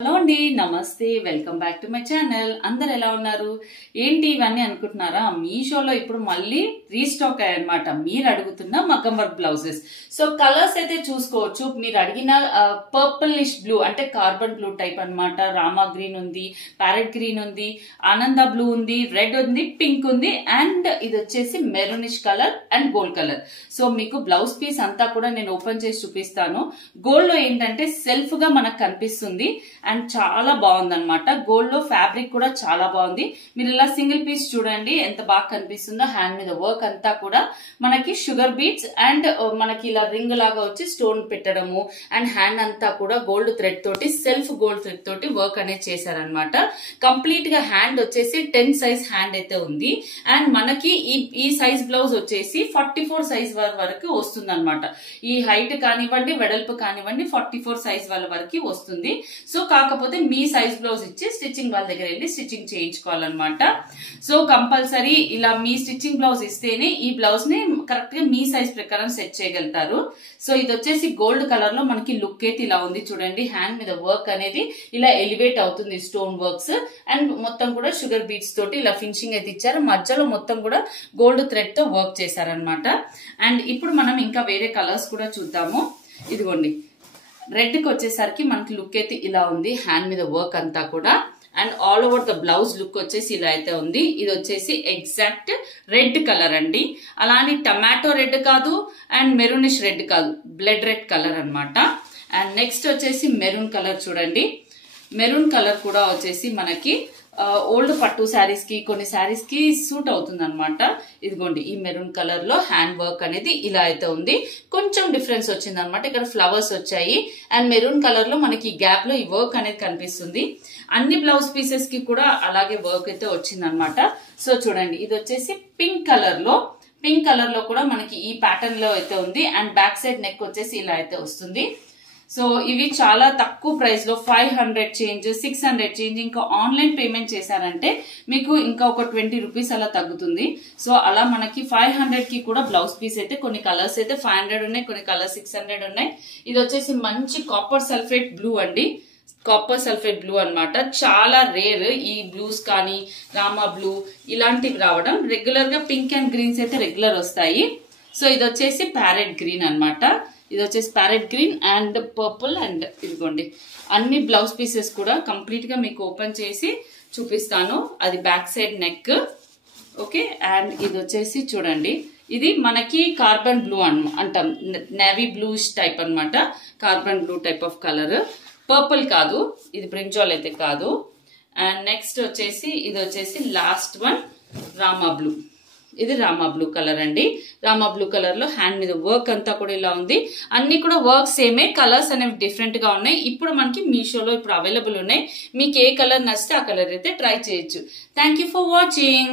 Hello అండి, నమస్తే. Welcome back to my channel. అందరు ఎలా ఉన్నారు? ఏంటి ఇవన్నీ అనుకుంటున్నారా? మీషోలో ఇప్పుడు మళ్ళీ రీస్టాక్ అయ్యాయన్నమాట. మీరు అడుగుతున్న మగ్గం వర్క్ బ్లౌజెస్. సో కలర్స్ అయితే చూసుకోవచ్చు. మీరు అడిగిన పర్పులిష్ బ్లూ అంటే కార్బన్ బ్లూ టైప్ అన్నమాట. రామా గ్రీన్ ఉంది, ప్యారెట్ గ్రీన్ ఉంది, ఆనంద బ్లూ ఉంది, రెడ్ ఉంది, పింక్ ఉంది, అండ్ ఇది వచ్చేసి maroonish colour and gold colour. So మీకు బ్లౌజ్ పీస్ అంతా కూడా నేను ఓపెన్ చేసి చూపిస్తాను. గోల్డ్ లో ఏంటంటే సెల్ఫ్ గా మనకు కనిపిస్తుంది అండ్ చాలా బాగుందన్నమాట. గోల్డ్ లో ఫ్యాబ్రిక్ కూడా చాలా బాగుంది. మీరు ఇలా సింగిల్ పీస్ చూడండి ఎంత బాగా కనిపిస్తుందో. హ్యాండ్ మీద వర్క్ అంతా కూడా మనకి షుగర్ బీట్స్ అండ్ మనకి ఇలా రింగ్ లాగా వచ్చి స్టోన్ పెట్టడము అండ్ హ్యాండ్ అంతా కూడా గోల్డ్ థ్రెడ్ తోటి సెల్ఫ్ గోల్డ్ థ్రెడ్ తోటి వర్క్ అనేది చేశారనమాట. కంప్లీట్ గా హ్యాండ్ వచ్చేసి 10 సైజ్ హ్యాండ్ అయితే ఉంది. అండ్ మనకి ఈ సైజ్ బ్లౌజ్ వచ్చేసి 44 సైజ్ వరకు వస్తుంది అనమాట. ఈ హైట్ కానివ్వండి, వెడల్పు కానివ్వండి 44 సైజ్ వాళ్ళ వరకు వస్తుంది. సో కాకపోతే మీ సైజ్ బ్లౌజ్ ఇచ్చి స్టిచ్చింగ్ వాళ్ళ దగ్గర వెళ్ళి స్టిచ్చింగ్ చేయించుకోవాలన్నమాట. సో కంపల్సరీ ఇలా మీ స్టిచ్చింగ్ బ్లౌజ్ ఇస్తేనే ఈ బ్లౌజ్ ని కరెక్ట్ గా మీ సైజ్ ప్రకారం సెట్ చేయగలుగుతారు. సో ఇది వచ్చేసి గోల్డ్ కలర్ లో మనకి లుక్ అయితే ఇలా ఉంది చూడండి. హ్యాండ్ మీద వర్క్ అనేది ఇలా ఎలివేట్ అవుతుంది, స్టోన్ వర్క్స్ అండ్ మొత్తం కూడా షుగర్ బీట్స్ తోటి ఇలా ఫినిషింగ్ అయితే ఇచ్చారు. మధ్యలో మొత్తం కూడా గోల్డ్ థ్రెడ్ తో వర్క్ చేశారనమాట. అండ్ ఇప్పుడు మనం ఇంకా వేరే కలర్స్ కూడా చూద్దాము. ఇదిగోండి, రెడ్ కి వచ్చేసరికి మనకి లుక్ అయితే ఇలా ఉంది. హ్యాండ్ మీద వర్క్ అంతా కూడా and all over the blouse look వచ్చేసి ఇలా అయితే ఉంది. ఇది వచ్చేసి ఎగ్జాక్ట్ రెడ్ కలర్ అండి. అలానే టమాటో రెడ్ కాదు అండ్ మెరూనిష్ రెడ్ కాదు, బ్లడ్ రెడ్ కలర్ అన్నమాట. అండ్ నెక్స్ట్ వచ్చేసి మెరూన్ కలర్ చూడండి. మెరూన్ కలర్ కూడా వచ్చేసి మనకి ఓల్డ్ పట్టు శారీస్ కి కొన్ని శారీస్ కి సూట్ అవుతుంది అనమాట. ఇదిగోండి, ఈ మెరూన్ కలర్ లో హ్యాండ్ వర్క్ అనేది ఇలా అయితే ఉంది. కొంచెం డిఫరెన్స్ వచ్చింది అనమాట. ఇక్కడ ఫ్లవర్స్ వచ్చాయి అండ్ మెరూన్ కలర్ లో మనకి గ్యాప్ లో ఈ వర్క్ అనేది కనిపిస్తుంది. అన్ని బ్లౌజ్ పీసెస్ కి కూడా అలాగే వర్క్ అయితే వచ్చింది అనమాట. సో చూడండి, ఇది వచ్చేసి పింక్ కలర్ లో కూడా మనకి ఈ ప్యాటర్న్ లో అయితే ఉంది. అండ్ బ్యాక్ సైడ్ నెక్ వచ్చేసి ఇలా అయితే వస్తుంది. సో ఇవి చాలా తక్కువ ప్రైస్ లో 500 చేంజ్, 600 చేంజ్. ఇంకా ఆన్లైన్ పేమెంట్ చేశారంటే మీకు ఇంకా ఒక 20 రూపీస్ అలా తగ్గుతుంది. సో అలా మనకి 500 కి కూడా బ్లౌజ్ పీస్ అయితే కొన్ని కలర్స్ అయితే 500 ఉన్నాయి, కొన్ని కలర్స్ 600 ఉన్నాయి. ఇది వచ్చేసి మంచి కాపర్ సల్ఫేట్ బ్లూ అండి. కాపర్ సల్ఫేట్ బ్లూ అన్నమాట. చాలా రేర్ ఈ బ్లూస్ కానీ రామా బ్లూ ఇలాంటివి రావడం. రెగ్యులర్ గా పింక్ అండ్ గ్రీన్స్ అయితే రెగ్యులర్ వస్తాయి. సో ఇది వచ్చేసి ప్యారెట్ గ్రీన్ అన్నమాట. ఇది వచ్చేసి parrot green and purple. And ఇదిగోండి, అన్ని బ్లౌజ్ పీసెస్ కూడా కంప్లీట్ గా మీకు ఓపెన్ చేసి చూపిస్తాను. అది back side neck. Okay, and ఇది వచ్చేసి చూడండి, ఇది మనకి కార్బన్ బ్లూ అంటాం, నేవీ బ్లూష్ టైప్ అన్నమాట. Carbon blue type of colour, purple కాదు, ఇది బ్రింజాల్ అయితే కాదు. అండ్ నెక్స్ట్ వచ్చేసి ఇది వచ్చేసి లాస్ట్ వన్ రామా బ్లూ. ఇది రామా బ్లూ కలర్ అండి. రామా బ్లూ కలర్ లో హ్యాండ్ మీద వర్క్ అంతా కూడా ఇలా ఉంది. అన్ని కూడా వర్క్ సేమే, కలర్స్ అనేవి డిఫరెంట్ గా ఉన్నాయి. ఇప్పుడు మనకి మీషోలో ఇప్పుడు అవైలబుల్ ఉన్నాయి. మీకు ఏ కలర్ నచ్చితే ఆ కలర్ అయితే ట్రై చేయొచ్చు. Thank you for watching.